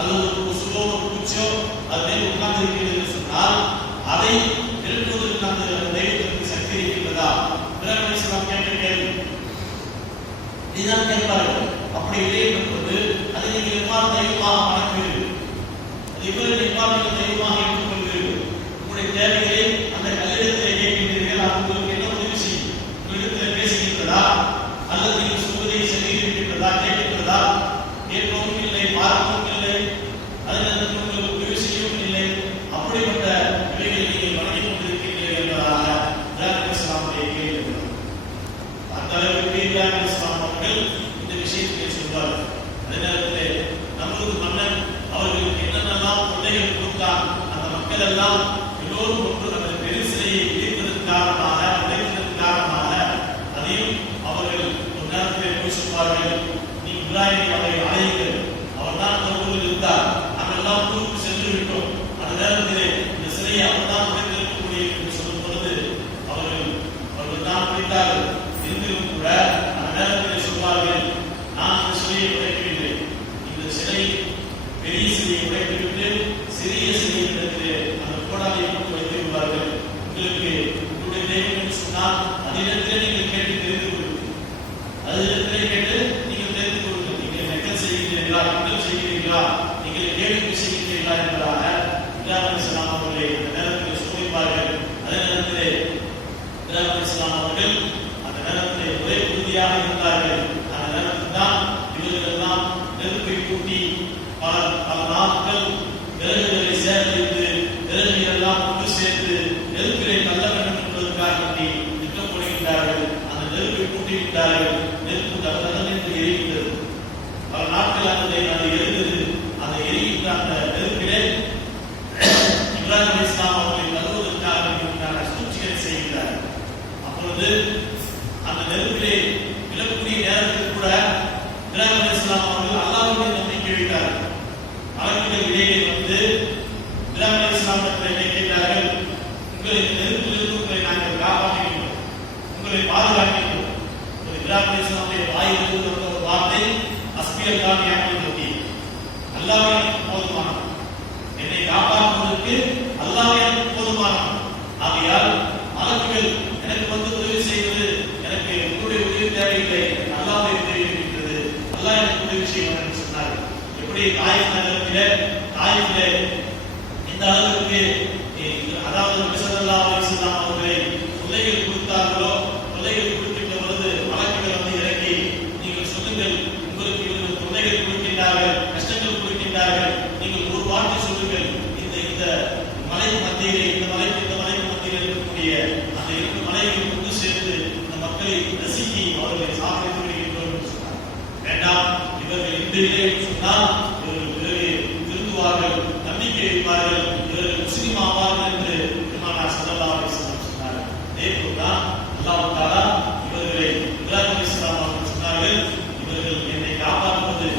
அல்லது ஒரு கொசுவோ ஒரு பூச்சோ அது மேல் உட்கார்ந்து இருக்கிறது என்று சொன்னால் அதை எழுப்புவதற்கு அந்த தெய்வத்திற்கு சக்தி இருக்கின்றதா? இப்ராஹிம் அலைஹிஸ்ஸலாம் கேட்ட கேள்வி இதுதான் கேட்பார்கள். அப்படி இல்லை என்பது அதை நீங்கள் எவ்வாறு தெய்வமாக வணங்குவீர்கள்? அது எவ்வாறு நீங்கள் தெய்வமாக ஏற்றுக்கொள்வீர்கள்? உங்களுடைய தேவைகளை அந்த கல்லிடத்திலே கேட்கின்றீர்கள், அது உங்களுக்கு என்ன உதவி செய்யும்? உங்களிடத்தில் பேசுகின்றதா அல்லது நீங்கள் சொல்வதை செல்லுகின்றதா கேட்கின்றதா? கேட்கவும் இல்லை, பார்க்கவும் இல்லை, அதில் உங்களுக்கு உதவி செய்யவும் இல்லை. அப்படிப்பட்ட நிலைகளை நீங்கள் வணங்கிக் கொண்டிருக்கிறீர்கள் என்பதாக இப்ராஹிம் அலைஹிஸ்ஸலாமுடைய கேள்வி. அந்த அளவுக்கு இப்ராஹிம் அலைஹிஸ்ஸலாம் அவர்கள் இந்த விஷயத்தை சொல்வார்கள். அதே நேரத்திலே நமது மன்னன் அவர்களுக்கு என்னென்னலாம் தொல்லைகள் கொடுத்தான், அந்த மக்கள் எல்லாம் எல்லோரும் ஒன்று அந்த பெரு சிலையை இடித்ததன் காரணமாக உடைத்ததன் காரணமாக அதையும் அவர்கள் ஒரு நேரத்திலே போய் சொல்வார்கள், நீ இப்ராஹிமை அவரை அழையுங்கள், அவர் தான் அந்த ஊரில் இருந்தார், நாமெல்லாம் ஊருக்கு சென்று விட்டோம், அந்த நேரத்திலே இந்த சிலையை அவர் தான் உடைத்திருக்கக்கூடிய என்று சொல்லும் பொழுது அவர்கள் தான் உடைத்தார்கள். இருந்தும் கூட அந்த நேரத்திலே சொல்வார்கள், நான் இந்த சிலையை உடைக்கவில்லை, இந்த சிலை பெரிய சிலையை உடைத்துவிட்டு சிறிய சிலையிடத்திலே அந்த கோடாலியை கொண்டு வைத்திருப்பார்கள். உங்களுக்கு உங்களுடைய தெய்வம் என்று சொன்னால் அதிடத்திலே நீங்கள் கேட்டு தெரிந்து கொள்ளுங்கள், அதிடத்திலே கேட்டு நீங்கள் தெரிந்து கொள்ளுங்கள், நீங்கள் நெக்கல் செய்கிறீர்களா, கிண்டல் செய்கிறீர்களா, நீங்கள் கேள்வி செய்கிறீர்களா என்பதாக இப்ராஹிம் அலைஹிஸ்ஸலாம் அவர்களை அந்த நேரத்தில் சோதிப்பார்கள். அதே நேரத்திலே இப்ராஹிம் அலைஹிஸ்ஸலாம் அவர்கள் அந்த நேரத்திலே ஒரே உறுதியாக இருந்தார்கள். அந்த நேரத்தில் தான் இவர்கள் எல்லாம் நெருப்பை கூட்டி பல நாட்கள் விறகுகளை சேகரித்து விறகுகள் எல்லாம் ஒன்று சேர்த்து நெருப்பிலே தள்ள வேண்டும் என்பதற்காக திட்டம் போடுகின்றார்கள். அந்த நெருப்பை கூட்டிவிட்டார்கள். நெருப்பு தகதகன் என்று எரிகின்றது. பல நாட்கள் அது எரிந்தது. அதை எரிகின்ற அந்த நெருப்பிலே இப்ராஹிம் அலைஹிஸ்ஸலாம் அவர்களை தருவதற்காக சூழ்ச்சிகளை செய்கின்றார்கள். அப்பொழுது அந்த நெருப்பிலே விழக்கூடிய நேரத்தில் கூட இப்ராஹிம் அலைஹிஸ்ஸலாம் அவர்கள் அல்லாஹ்வுடைய நம்பிக்கை வைத்தார்கள். மலக்குகள் இடையே வந்து இப்ராஹிம் அலைஹிஸ்ஸலாமிடத்தில் கேட்கிறார்கள், உங்களை நெருப்பிலிருந்து உங்களை நாங்கள் காப்பாற்றுகிறோம், உங்களை பாதுகாக்கிறோம். இப்ராஹிம் அலைஹிஸ்ஸலாமுடைய வாயிலிருந்து வந்த ஒரு வார்த்தை அஸ்பியல் தான் யாமல் நோக்கி, அல்லாஹ் எனக்கு போதுமானவன், என்னை காப்பாற்றுவதற்கு அல்லாஹ் எனக்கு போதுமானவன். ஆகையால் மலக்குகள் எனக்கு வந்து உதவி செய்வது எனக்கு உங்களுடைய உதவி தேவையில்லை, அல்லாஹ்வுடைய உதவி இருக்கின்றது, அல்லாஹ் எனக்கு உதவி செய்வார் என்று சொன்னார்கள். எப்படி தாயிஃப் நகரத்திலே இந்த அளவுக்கு அதாவது நபி ஸல்லல்லாஹு அலைஹி வஸல்லம் அவர்களை தொல்லைகள் கொடுத்தார்களோ, தொல்லைகள் கொடுக்கின்ற பொழுது மலக்குகள் வந்து இறங்கி நீங்கள் சொல்லுங்கள், உங்களுக்கு இவர்கள் தொல்லைகள் கொடுக்கின்றார்கள், கஷ்டங்கள் கொடுக்கின்றார்கள், நீங்கள் ஒரு வார்த்தை சொல்லுங்கள், இந்த மலைக்கு மத்தியிலே இந்த மலைக்கு மத்தியில் இருக்கக்கூடிய அந்த இரண்டு மலைகளை கொண்டு சேர்த்து இந்த மக்களை ரசிக்கி அவர்களை சாப்பிட்டு விடுகின்றோம் என்று சொன்னார். வேண்டாம், இவர்கள் இந்த இல்லை சொன்னால் இவர்கள் பிறகு திருந்துவார்கள், நம்பிக்கை வைப்பார்கள், இவர்கள் முஸ்லிம் ஆவார்கள் என்று பெருமானார் ஸல்லல்லாஹு அலைஹி வஸல்லம் சொன்னார்கள். அதேபோல்தான் அல்லாஹ் தஆலா இவர்களை இப்ராஹிம் அலைஹிஸ்ஸலாம் அவர்கள் சொன்னார்கள், இவர்கள் என்னை காப்பாற்றுவது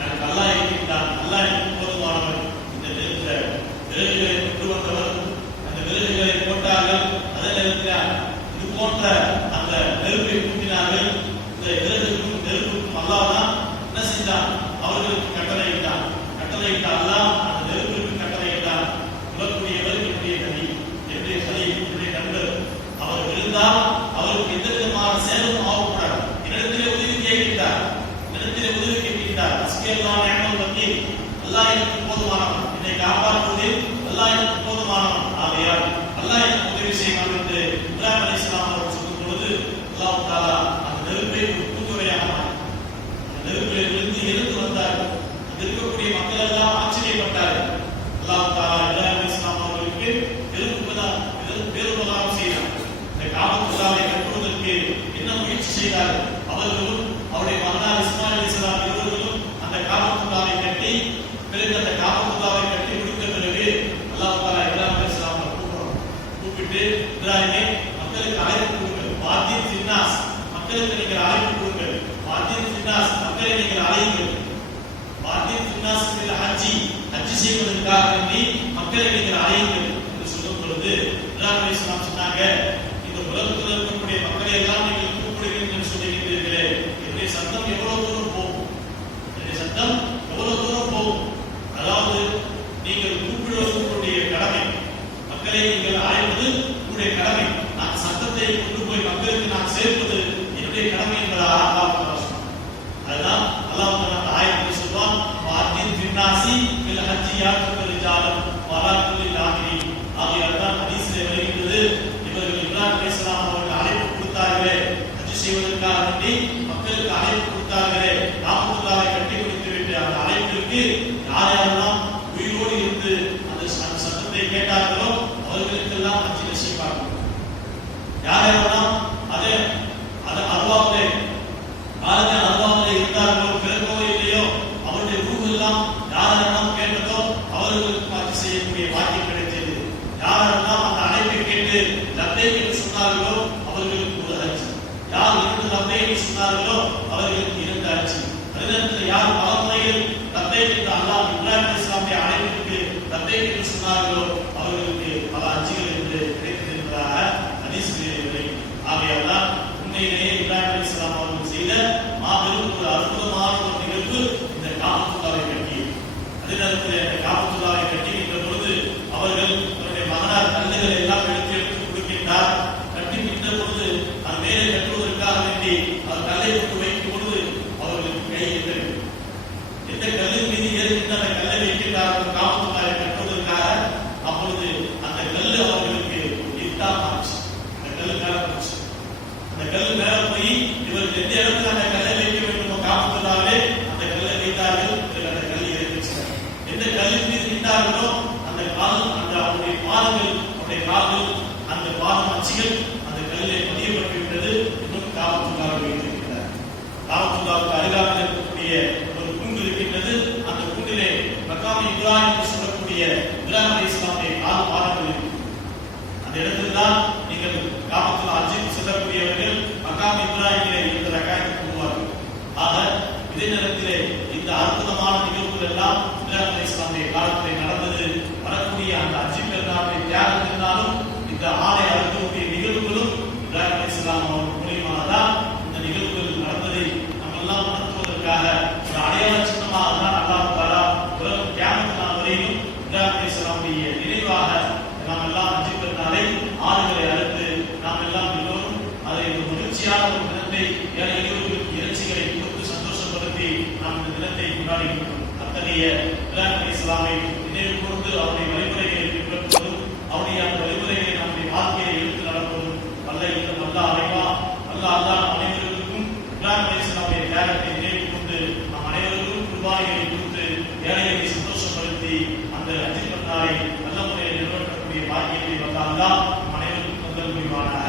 எனக்கு அல்லாஹ் இருக்கின்றான், அல்லாஹ் எனக்கு போதுமானவன். இந்த விறகுகளை கொண்டு வந்தவர் அந்த விறகுகளை போட்டார்கள். அதே நேரத்தில் இது போன்ற அந்த நெருப்பை கூட்டினார்கள். இந்த விறகுக்கும் நெருப்புக்கும் அல்லாஹ் தான் என்ன செஞ்சான், அவர்களுக்கு கட்டளையிட்டான். கட்டளையிட்ட அல்லாஹ் அந்த நெருப்பிற்கு கட்டளையிட்டான், உலகக்கூடியவர் என்னுடைய நபி, என்னுடைய கலீல், என்னுடைய நண்பர், அவர் இருந்தால் அவருக்கு எந்த விதமான சேதமும் ஆகக்கூடாது. என்னிடத்திலே உதவி கேட்கின்றார், அஸ்பியல்லாஹ் நிஅமல் வக்கீல், அல்லாஹ் எனக்கு போதுமானவன், என்னை காப்பாற்றுவதில் அல்லாஹ் எனக்கு போதுமானவன், ஆகையால் அல்லாஹ் எனக்கு உதவி செய்வான் என்று இப்ராஹிம் அலைஹிஸ்ஸலாம் அவர்கள் சொல்லும் பொழுது அல்லாஹ் தஆலா அந்த நெருப்பை ஒரு பூஞ்சோலையாக அந்த நெருப்பில் விழுந்து எழுந்து வந்தார்கள். அங்கு இருக்கக்கூடிய மக்கள் எல்லாம் ஆச்சரியப்பட்டார்கள். அல்லாஹ் தஆலா இப்ராஹிம் அலைஹிஸ்ஸலாம் அவர்களுக்கு பேருபகாரம் செய்தார். இந்த காபத்துல்லாவை கட்டுவதற்கு என்ன முயற்சி செய்தார்கள்? அவர்களும் அவருடைய மகனார் இஸ்மாயில் அலைஹிஸ்ஸலாம் இருவர்களும் அந்த காபத்துல்லாவை கட்டி, பிறகு அந்த காபத்துல்லாவை கட்டி முடித்த பிறகு அல்லாஹ் தஆலா இப்ராஹிம் அலைஹிஸ்ஸலாம் கூப்பிட்டு, இப்ராஹிமே மக்களுக்கு அழைப்பு கொடுங்கள், வாதீன் ஃபின்னாஸ், மக்களுக்கு நீங்கள் அழைப்பு கொடுங்கள், வாதீன் ஃபின்னாஸ், மக்களை நீங்கள் அழையுங்கள், வாதீன் ஃபின்னாஸ் ஹஜ் செய்வதற்காக வேண்டி மக்களை நீங்கள் அழையுங்கள் என்று சொல்லும் பொழுது இப்ராஹிம் அலைஹிஸ்ஸலாம் சொன்னாங்க, இந்த உலகத்தில் இருக்கக்கூடிய மக்களை எல்லாம் நீங்கள் கூப்பிடுவீர்கள் என்று சொல்லுகிறீர்களே, என்னுடைய சத்தம் எவ்வளவு தூரம் போகும், என்னுடைய சத்தம் எவ்வளவு தூரம் போகும், அதாவது நீங்கள் கூப்பிடுவது உங்களுடைய கடமை. மக்களை நீங்கள் அழைப்பது உங்களுடைய கடமை. நான் சத்தத்தை கொண்டு போய் மக்களுக்கு நான் சேர்ப்பது என்னுடைய கடமை என்பதாக அல்லாஹ் சொன்னார். அதுதான் அல்லாஹ் அந்த ஆயத்தில் சொல்வான், வாத்தின் பின்னாசி பில் ஹஜ்ஜியாத்து ரிஜாலம் வலா குல்லி லாஹிரி. ஆகையால்தான் ஹதீஸிலே வருகிறது, இவர்கள் இப்ராஹிம் அலைஹிஸ்ஸலாம் அவர்கள் அழைப்பு கொடுத்தார்களே, ஹஜ் செய்வதற்காக வேண்டி மக்களுக்கு அழைப்பு கொடுத்தார்களே, காபத்துல்லாஹை கட்டி கொடுத்துவிட்டு அந்த அழைப்பிற்கு யார் யாரெல்லாம் உயிரோடு இருந்து அந்த சத்தத்தை கேட்டார்களோ அவர்களுக்கெல்லாம் ஹஜ் நசீபாகும். யார் யாரெல்லாம் அது அல்லாஹ்வுடைய காலத்தில் அல்லாஹ்வுடைய இருந்தார்களோ பிறக்கோ இல்லையோ அவருடைய ரூஹெல்லாம் யாரெல்லாம் கேட்டதோ அவர்களுக்கு ஹஜ் செய்யக்கூடிய பாக்கியம் கிடைத்தது. யாரெல்லாம் அந்த அழைப்பை கேட்டு லப்பைக் என்று சொன்னார்களோ அவர்களுக்கு ஒரு ஹஜ். யார் இரண்டு லப்பைக் என்று சொன்னார்களோ அவர்களுக்கு இரண்டு ஹஜ். அதே நேரத்தில் யார் பல முறையில் லப்பைக் என்று அல்லாஹ் இப்ராஹிம் அலைஹிஸ்ஸலாமுடைய அழைப்பிற்கு லப்பைக் என்று சொன்னார்களோ அவர்களுக்கு பல ஹஜ்கள் என்று கிடைத்தது என்பதாக ஹதீஸ்களில் வருகிறது. ஆகையால்தான் உண்மையிலேயே இப்ராஹிம் அலைஹிஸ்ஸலாம் அவர்கள் செய்த மாபெரும் ஒரு அற்புதமான ஒரு நிகழ்வு இந்த காபத்துல்லாவை கட்டியது. அதே நேரத்தில் இந்த காபத்துல்லாவை கட்டுகின்ற பொழுது அவர்கள் தன்னுடைய மகனார் கல்லுகளை எல்லாம் எடுத்து கொடுக்கின்றார். கட்டி நின்ற பொழுது அது மேலே கட்டுவதற்காக வேண்டி அவர் கல்லை கொண்டு வைக்கும் பொழுது அவர்களுக்கு கை எதிர்க்கிறது. எந்த கல்லின் மீது ஏறுகின்ற அந்த கல்லை வைக்கின்றார்கள் காபத்துல்லாவை கட்டுவதற்காக, அப்பொழுது அந்த கல்லு அவர்களுக்கு இத்தா ஆச்சு. அந்த கல்லு மேல போச்சு. அந்த கல்லு மேல போய் இவர்கள் எந்த இடத்துல அந்த கல்லை வைக்க வேண்டுமோ காபத்துல்லாவிலே அந்த கல்லை வைத்தார்கள். அந்த கல் இறங்கிச்சு. எந்த கல்லின் மீது நின்றார்களோ அந்த கால் அந்த அவருடைய பாதங்கள் அவருடைய கால்கள் அந்த பாதம் அச்சுகள் அந்த கல்லிலே பதியப்பட்டு விட்டது. இன்னும் காபத்துல்லாவை வைத்திருக்கிறார். காபத்துல்லாவுக்கு அருகாமையில் இருக்கக்கூடிய ஒரு குண்டு இருக்கின்றது. அந்த குண்டிலே மக்காம் இப்ராஹிம் என்று சொல்லக்கூடிய இப்ராஹிம் அலைஹிஸ்ஸலாமுடைய கால் பாதங்கள் இருக்கு. அந்த இடத்தில் தான் நீங்கள் காபத்துல்லா ஹஜ்ஜுக்கு செல்லக்கூடியவர்கள் மக்காம் இப்ராஹிமிலே இந்த ரக்காத்தை போடுவார்கள். ஆக இதே நேரத்திலே இந்த அற்புதமான நிகழ்வுகள் எல்லாம் இப்ராஹிம் அலைஹிஸ்ஸலாமுடைய காலத்திலே நடந்தது. வரக்கூடிய அந்த ஹஜ் பெருநாளுடைய தியாகம் இருந்தாலும் இந்த ஆடை அறுக்கக்கூடிய நிகழ்வுகளும் இப்ராஹிம் அலைஹிஸ்ஸலாம் அவர்கள் மூலியமாகதான் இந்த நிகழ்வுகள் நடந்ததை நம்ம எல்லாம் உணர்த்துவதற்காக ஒரு அடையாள சின்னமாக தான் அல்லாஹ் தஆலா உலகம் கியாமத் நாள் வரையிலும் இப்ராஹிம் அலைஹிஸ்ஸலாமுடைய நினைவாக நாம் எல்லாம் ஹஜ் பெருநாளை ஆடுகளை அறுத்து நாம் எல்லாம் எல்லோரும் அதை ஒரு மகிழ்ச்சியான ஒரு தினத்தை ஏழை எளியோருக்கு இறைச்சிகளை கொடுத்து சந்தோஷப்படுத்தி நாம் இந்த தினத்தை கொண்டாடுகின்றோம். அத்தகைய இப்ராஹிம் அலைஹிஸ்ஸலாமை நினைவு கூர்ந்து அவருடைய வழிமுறைகளை பின்பற்றுவதும் அவருடைய அந்த வழிமுறைகளை நம்முடைய வாழ்க்கையை எடுத்து நடப்பதும் அல்ல இந்த நல்ல அறைவா அல்லாஹ் அனைவருக்கும் இப்ராஹிம் அலைஹிஸ்ஸலாமுடைய தியாகத்தை நினைவு கூர்ந்து நம் அனைவருக்கும் குர்பானிகளை கொடுத்து ஏழைகளை சந்தோஷப்படுத்தி அந்த ஹஜ் பெருநாளை நல்ல முறையில் நிறைவேற்றக்கூடிய பாக்கியத்தை வந்தால்தான் நம் அனைவருக்கும் தந்தல் புரிவானாக.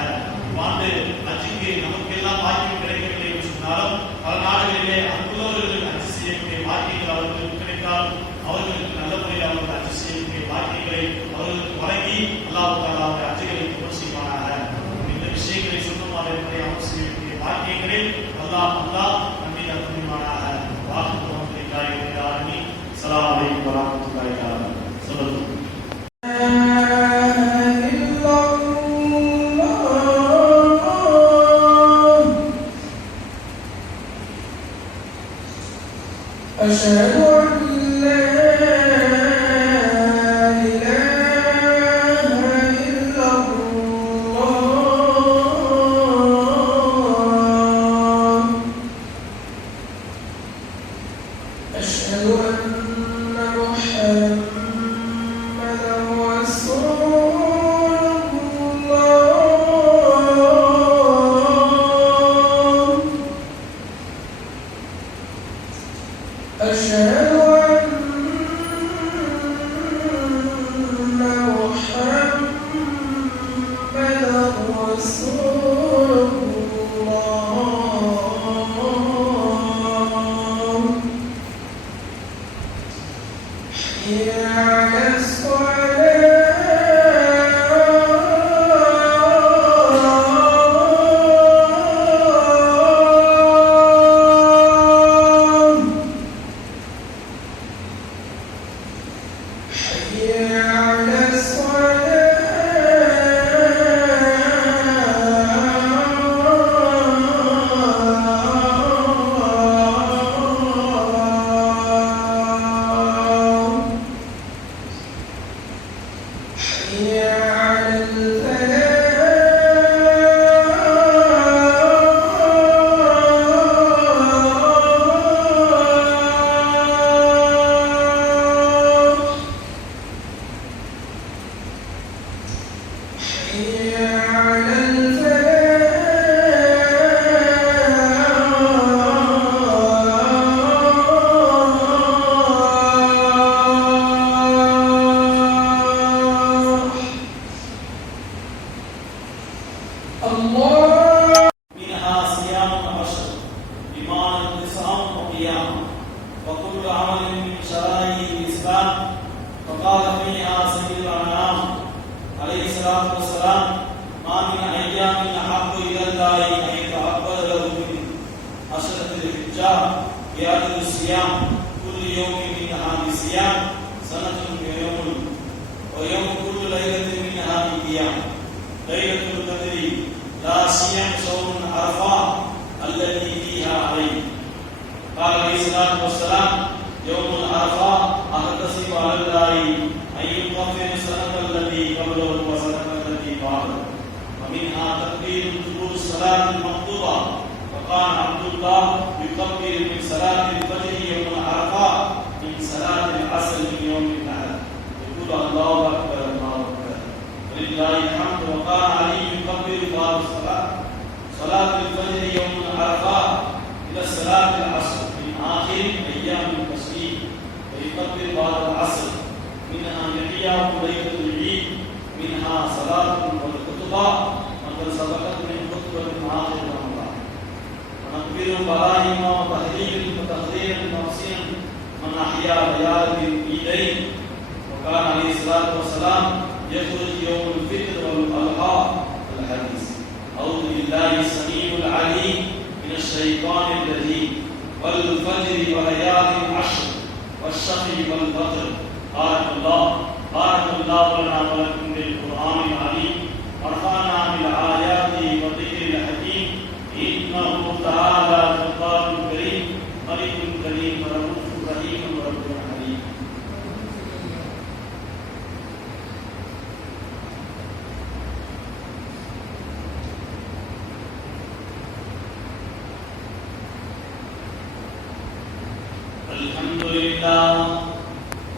ஆண்டு ஹஜ்ஜுக்கு நமக்கெல்லாம் பாக்கியம் கிடைக்கவில்லை என்று சொன்னாலும் பல நாடுகளிலே அன்புள்ளவர்கள் ஹஜ் செய்யக்கூடிய பாக்கியங்கள் அவர்களுக்கு கிடைத்தால் அவர்களுக்கு நல்ல முறையில் அவர்கள் ஹஜ் செய்யக்கூடிய பாக்கியங்களை அவர்களுக்கு வழங்கி அல்லாஹ் தஆலா அவருடைய ஹஜ்ஜுகளை கபூல் செய்வானாக. இந்த விஷயங்களை சொல்லுமாறு அவர் செய்யக்கூடிய பாக்கியங்களை அல்லாஹ் நம்பி தருவானாக. வாஹிது ரஹ்மத்துல்லாஹி அஸ்ஸலாமு அலைக்கும் வரஹ்மத்துல்லாஹி வபரகாத்துஹு. أشهد أن لا إله إلا الله. أشهد أن محمدا رسول الله. أشهد أن محمدا رسول الله. حي على الصلاة. حي على الصلاة. وقال فيها سيد الأنام عليه الصلاة والسلام ما من أيام أحب إلى الله أن يتعبد له من عشرة الحجة بأدب الصيام كل يوم منها بصيام سنة ويوم كل ليلة منها بقيام ليلة القدر لا صيام صوم عرفة التي فيها عليه. قال عليه الصلاة والسلام يوم عرفة أحتسب على الله أن يكفر السنة التي قبله وسنة التي بعده ومنها تكبير طلوع الصلاة المكتوبة وقال عبد الله يكبر من صلاة الفجر يوم عرفة من صلاة العصر من يوم النحر يقول الله أكبر الله أكبر ولله الحمد. وقال علي يكبر بعد صلاة الفجر يوم عرفة إلى صلاة العصر من آخر أيام التشريق ويكبر بعد العصر منها يحيى ليلة العيد منها صلاة والخطبة وقد سبقت من خطبة آخر رمضان ونكبر براهيم وتهليل وتخدير وتحسين من أحيا ليالي العيدين. وكان عليه الصلاة والسلام يخرج يوم الفطر والأضحى الحديث. أعوذ بالله السميع العليم من الشيطان الرجيم والفجر وليال عشر والشفع والوتر. بارك الله لنا ولكم بالقرآن العظيم ونفعنا بالآيات والذكر الحكيم إنه تعالى جبار كريم ملك كريم رؤوف رحيم ورب حليم.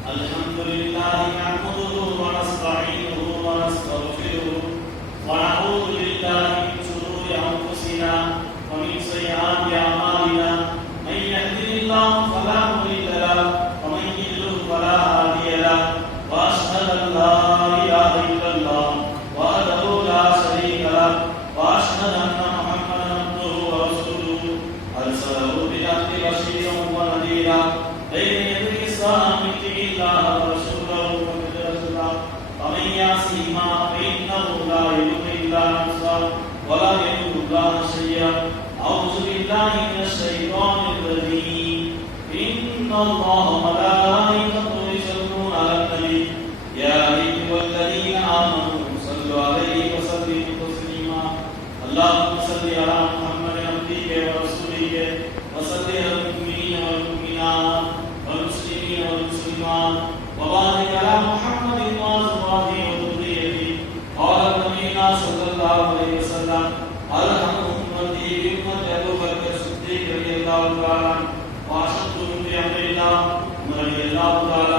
الحمد لله نحمده ونستعينه ونستغفره ونعوذ بالله من شرور أنفسنا ومن سيئات أعمالنا من يهده الله فلا مضل له ومن يضلل فلا هادي له وأشهد أن لا إله إلا الله وحده لا شريك له وأشهد أن محمدا عبده ورسوله أرسله بالحق بشيرا ونذيرا بين يدي الساعة من الله ورسوله ومن يعصهما فإنه لا يضر إلا نفسه ولا يضر الله شيئا. أعوذ بالله من الشيطان الرجيم. إن الله وملائكته يصلون على النبي يا أيها الذين آمنوا صلوا عليه وسلموا تسليما. اللهم صل على محمد عبدك ورسولك وصل على المؤمنين والمؤمنات والمسلمين والمسلمات وبارك على محمد وأزواجه وذريته. قال نبينا صلى الله عليه وسلم أرحم أمتي بأمة أبو بكر الصديق رضي الله تعالى عنه وأشدهم في أمر الله رضي الله تعالى